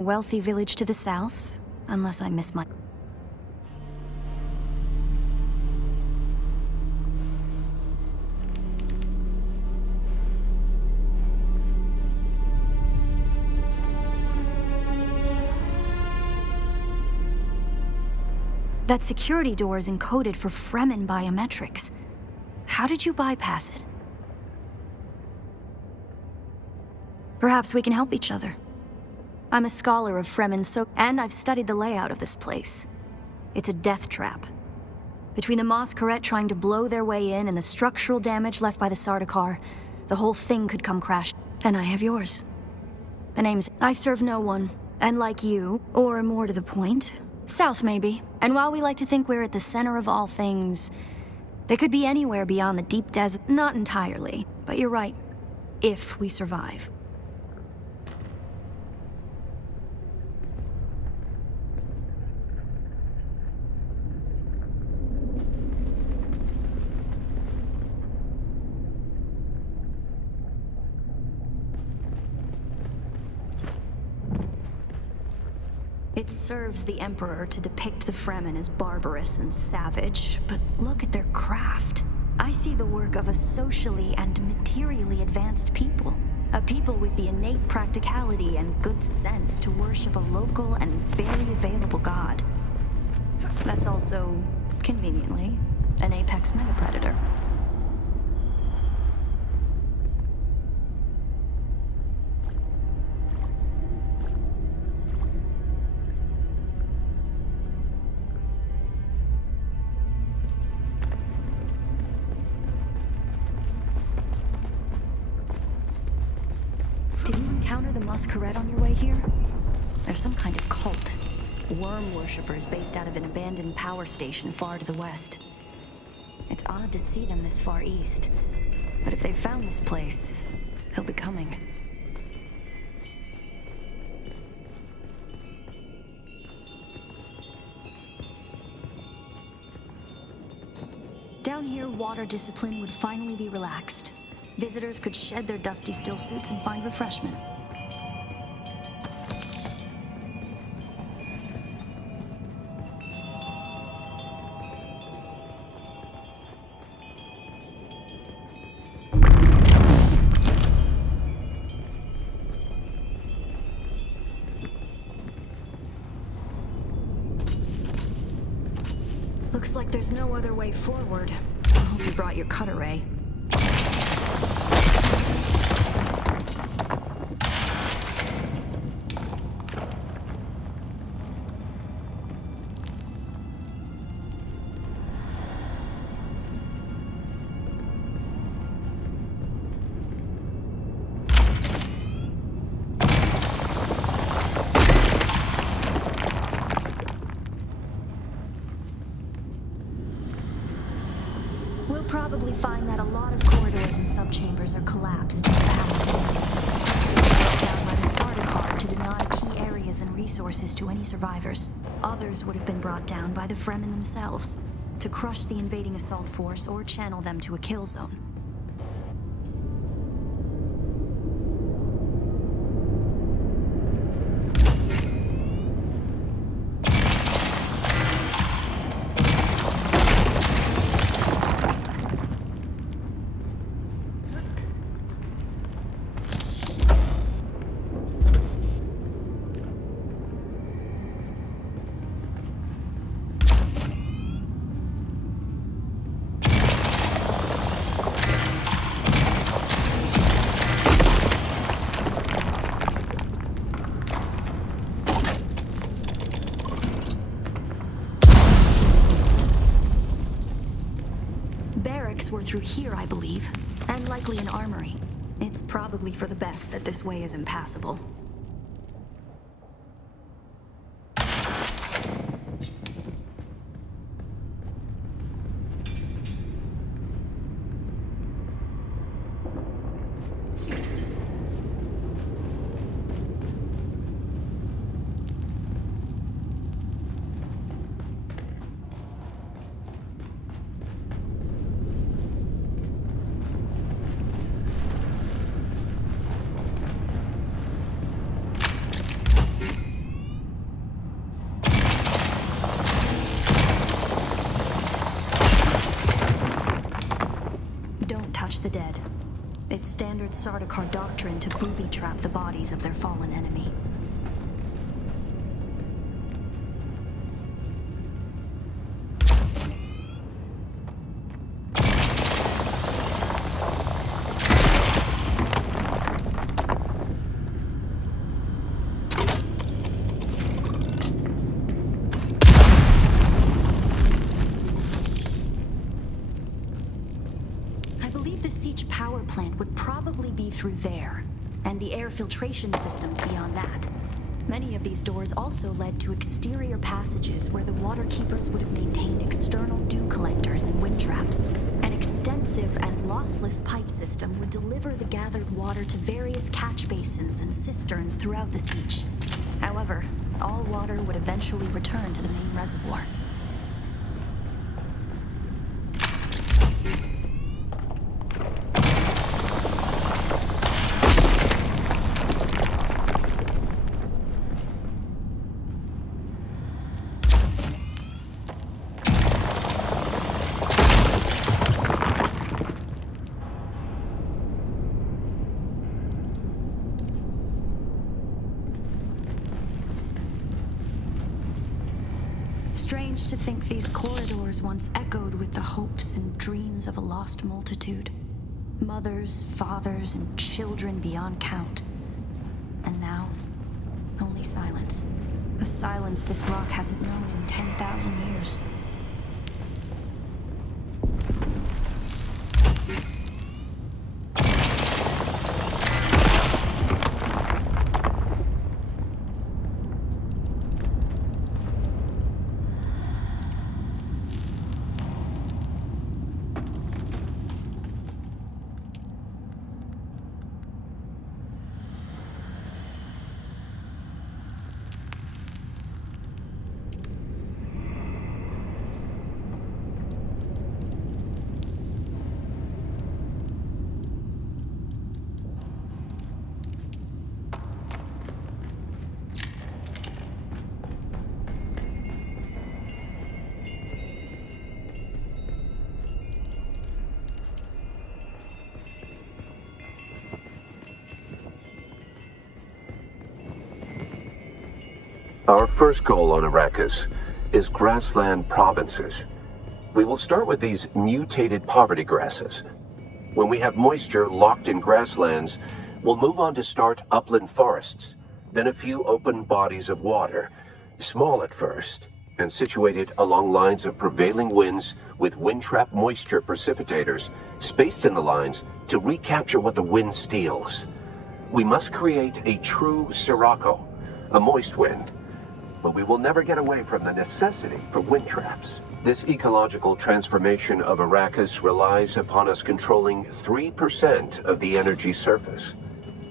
Wealthy village to the south, unless I miss my... That security door is encoded for Fremen biometrics. How did you bypass it? Perhaps we can help each other. I'm a scholar of Fremen, and I've studied the layout of this place. It's a death trap. Between the Mosqueret trying to blow their way in and the structural damage left by the Sardaukar, the whole thing could come crash. And I have yours. The name's... I serve no one. And like you, or more to the point, south maybe. And while we like to think we're at the center of all things, they could be anywhere beyond the deep desert. Not entirely, but you're right. If we survive. It serves the Emperor to depict the Fremen as barbarous and savage, but look at their craft. I see the work of a socially and materially advanced people. A people with the innate practicality and good sense to worship a local and very available god. That's also, conveniently, an apex megapredator. Encounter the Mosqueret on your way here? They're some kind of cult. Worm worshippers based out of an abandoned power station far to the west. It's odd to see them this far east, but if they've found this place, they'll be coming. Down here, water discipline would finally be relaxed. Visitors could shed their dusty still suits and find refreshment. Looks like there's no other way forward. I hope you brought your cutter ray. We'll probably find that a lot of corridors and subchambers are collapsed in capacity. Some were brought down by the Sardaukar to deny key areas and resources to any survivors. Others would have been brought down by the Fremen themselves, to crush the invading assault force or channel them to a kill zone. Were through here, I believe, and likely an armory. It's probably for the best that this way is impassable. standard Sardaukar doctrine to booby-trap the bodies of their fallen enemy. Power plant would probably be through there, and the air filtration systems beyond that. Many of these doors also led to exterior passages where the water keepers would have maintained external dew collectors and wind traps. An extensive and lossless pipe system would deliver the gathered water to various catch basins and cisterns throughout the siege. However, all water would eventually return to the main reservoir. Strange to think these corridors once echoed with the hopes and dreams of a lost multitude. Mothers, fathers, and children beyond count. And now, only silence. A silence this rock hasn't known in 10,000 years. Our first goal on Arrakis is grassland provinces. We will start with these mutated poverty grasses. When we have moisture locked in grasslands, we'll move on to start upland forests, then a few open bodies of water, small at first, and situated along lines of prevailing winds with wind-trap moisture precipitators spaced in the lines to recapture what the wind steals. We must create a true sirocco, a moist wind, but we will never get away from the necessity for wind traps. This ecological transformation of Arrakis relies upon us controlling 3% of the energy surface.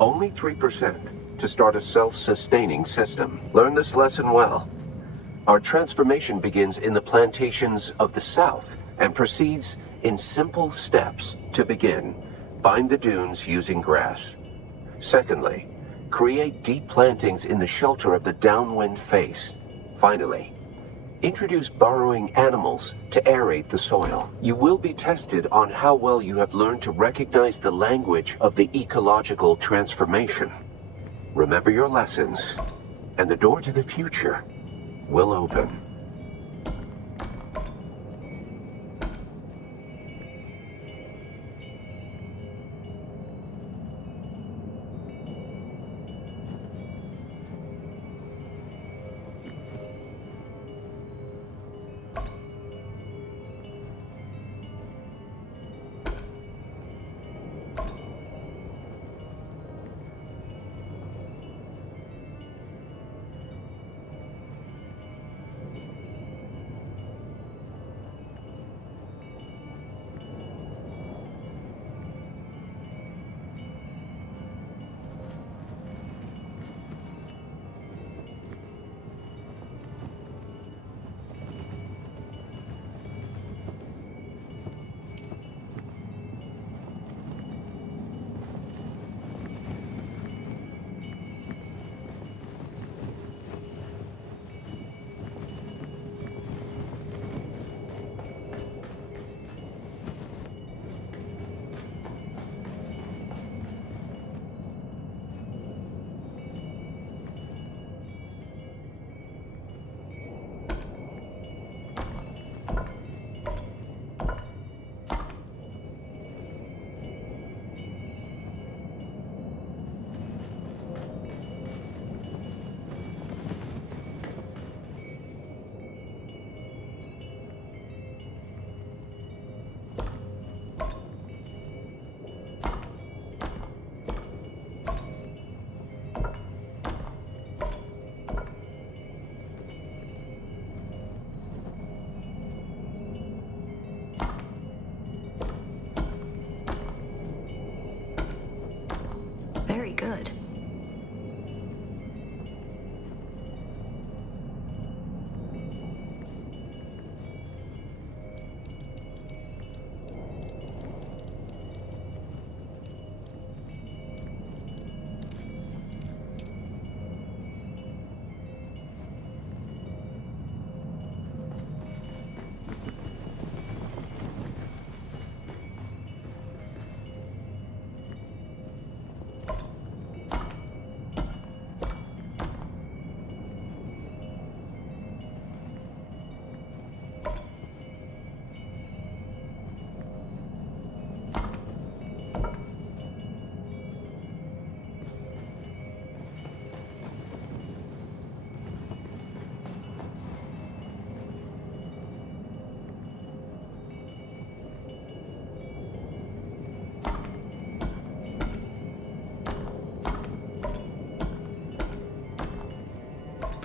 Only 3% to start a self-sustaining system. Learn this lesson well. Our transformation begins in the plantations of the south and proceeds in simple steps to begin. Bind the dunes using grass. Secondly, create deep plantings in the shelter of the downwind face. Finally, introduce burrowing animals to aerate the soil. You will be tested on how well you have learned to recognize the language of the ecological transformation. Remember your lessons, and the door to the future will open.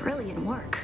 Brilliant work.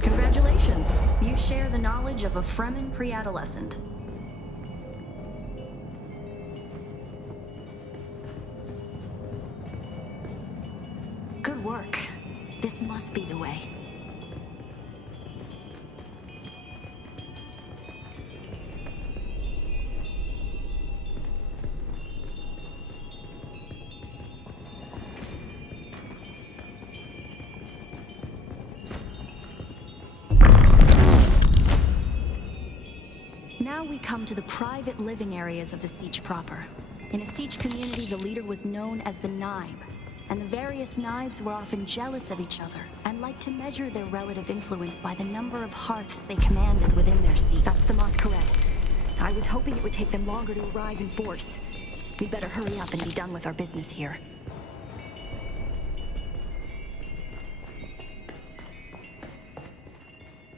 Congratulations. You share the knowledge of a Fremen pre-adolescent. Good work. This must be the way. Now we come to the private living areas of the Siege proper. In a Siege community, the leader was known as the Naib, and the various Naibs were often jealous of each other and liked to measure their relative influence by the number of hearths they commanded within their seat. That's the Masquerade. I was hoping it would take them longer to arrive in force. We'd better hurry up and be done with our business here.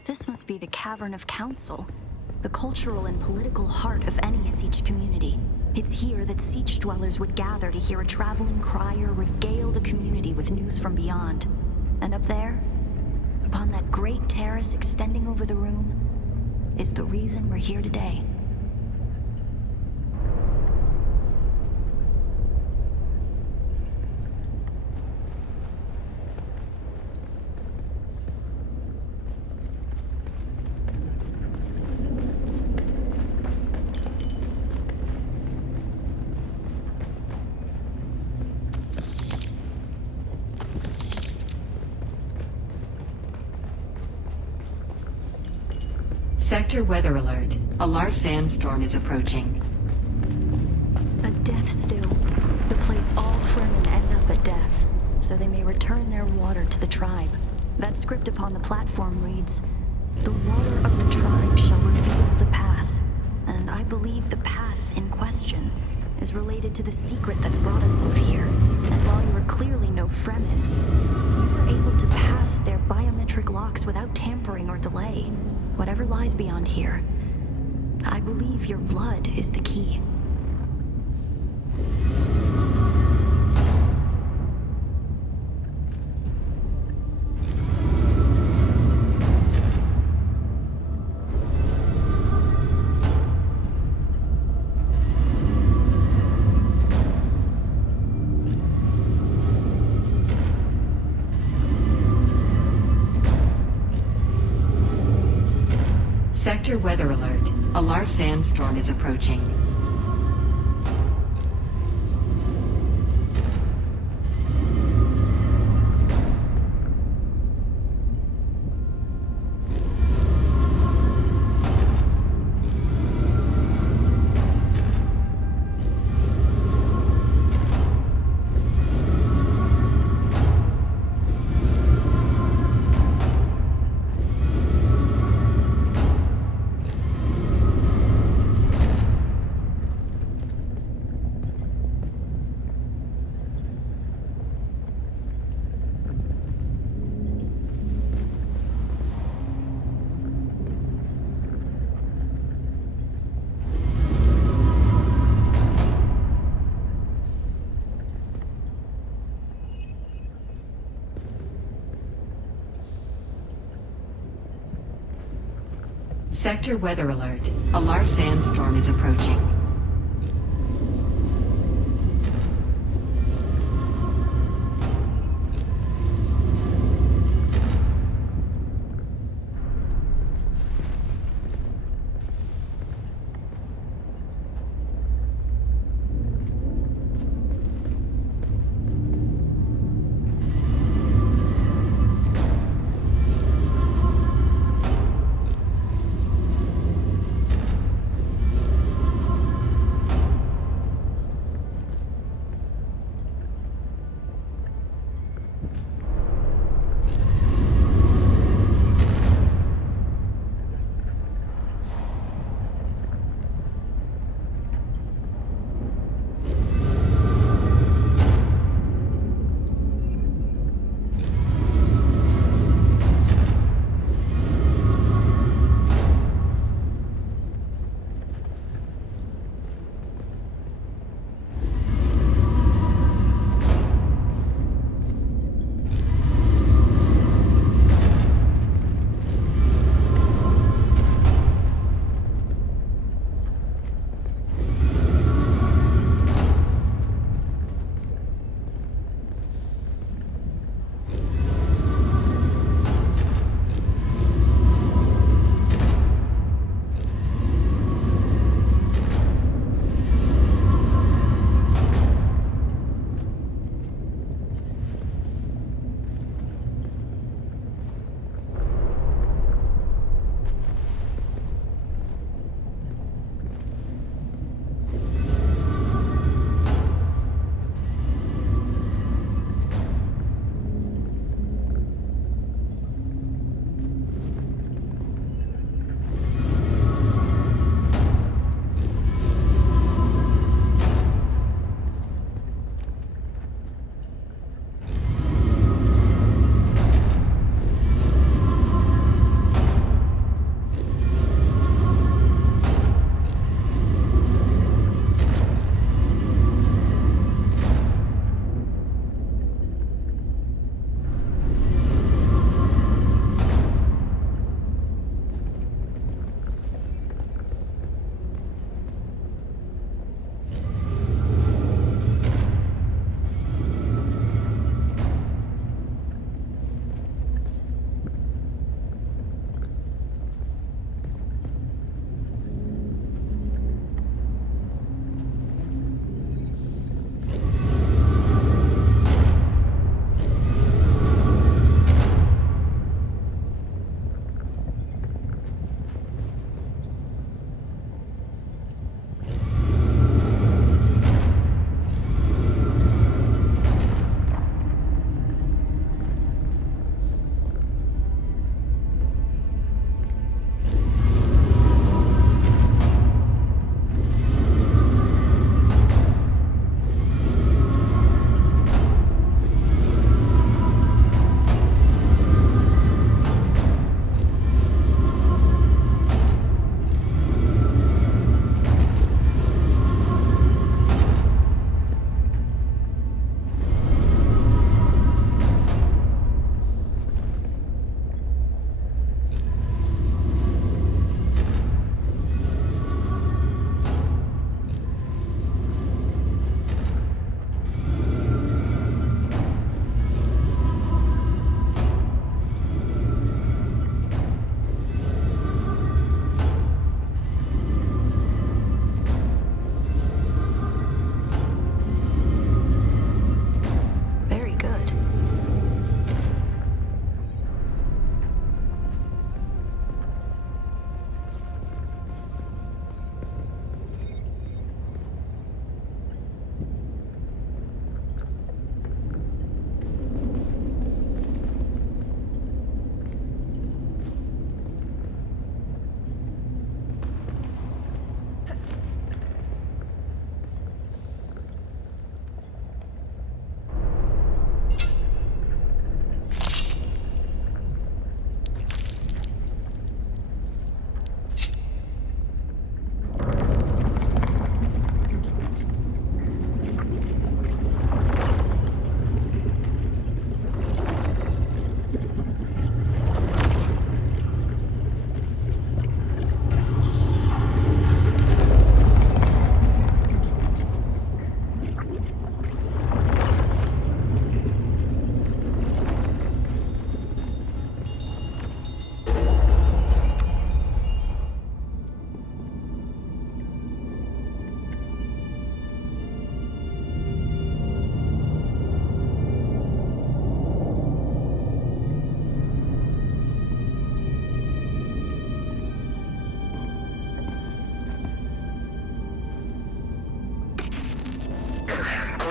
This must be the Cavern of Council, the cultural and political heart of any Siege community. It's here that Siege dwellers would gather to hear a traveling crier regale the community with news from beyond. And up there, upon that great terrace extending over the room, is the reason we're here today. Sector weather alert. A large sandstorm is approaching. A death still. The place all Fremen end up at death, so they may return their water to the tribe. That script upon the platform reads, "The water of the tribe shall reveal the path." And I believe the path in question is related to the secret that's brought us both here. And while you are clearly no Fremen, you were able to pass their biometric locks without tampering or delay. Whatever lies beyond here, I believe your blood is the key. Sector weather alert. A large sandstorm is approaching. Sector weather alert. A large sandstorm is approaching.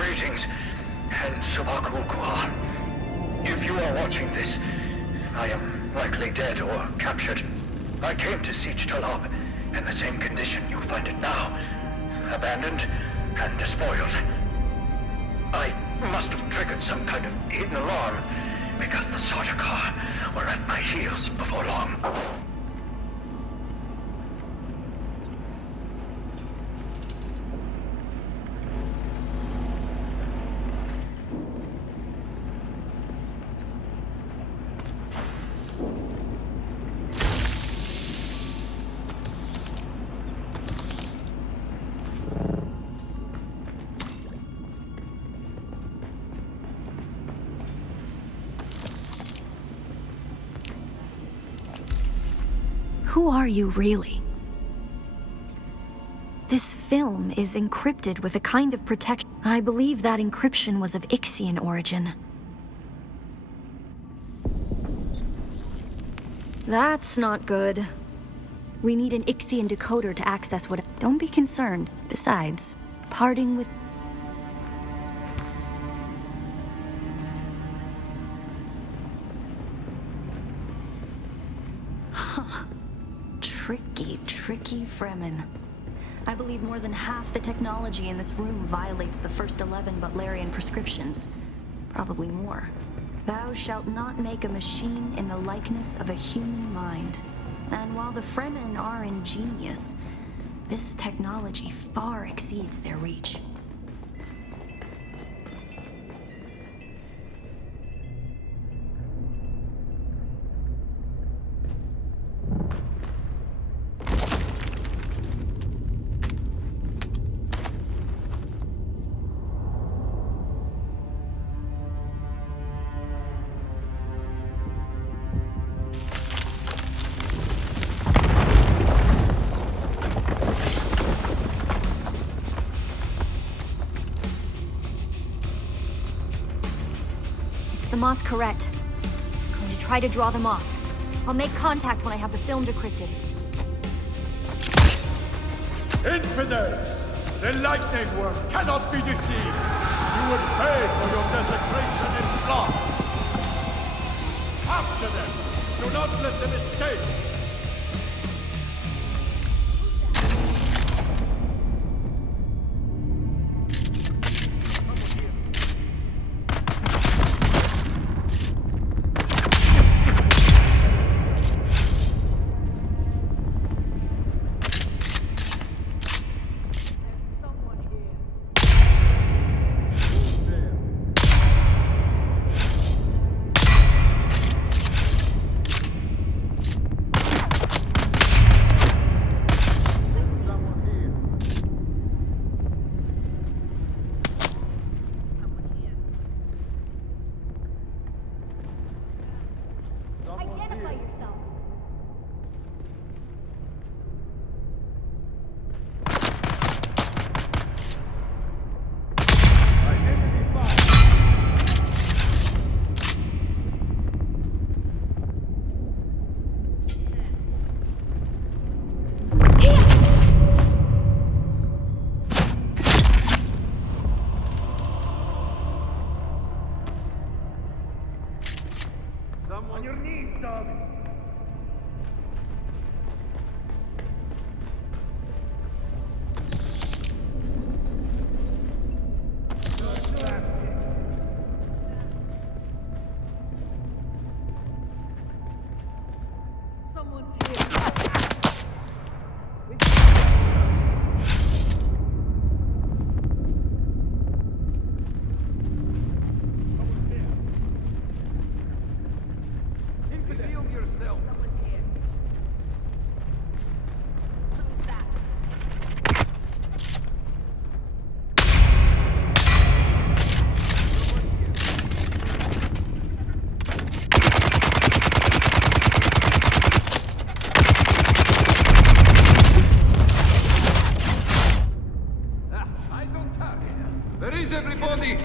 Greetings, and Subakukua. If you are watching this, I am likely dead or captured. I came to Siege Talab in the same condition you find it now. Abandoned and despoiled. I must have triggered some kind of hidden alarm, because the Sardaukar were at my heels before long. Who are you, really? This film is encrypted with a kind of protection. I believe that encryption was of Ixian origin. That's not good. We need an Ixian decoder to access what... Don't be concerned. Besides, parting with... Tricky Fremen. I believe more than half the technology in this room violates the first 11 Butlerian prescriptions. Probably more. Thou shalt not make a machine in the likeness of a human mind. And while the Fremen are ingenious, this technology far exceeds their reach. The Masquerette. I'm going to try to draw them off. I'll make contact when I have the film decrypted. Infidels! The lightning worm cannot be deceived! You would pay for your desecration in blood! After them! Do not let them escape! Identify yourself. On your knees, dog! Someone's here. Where is everybody?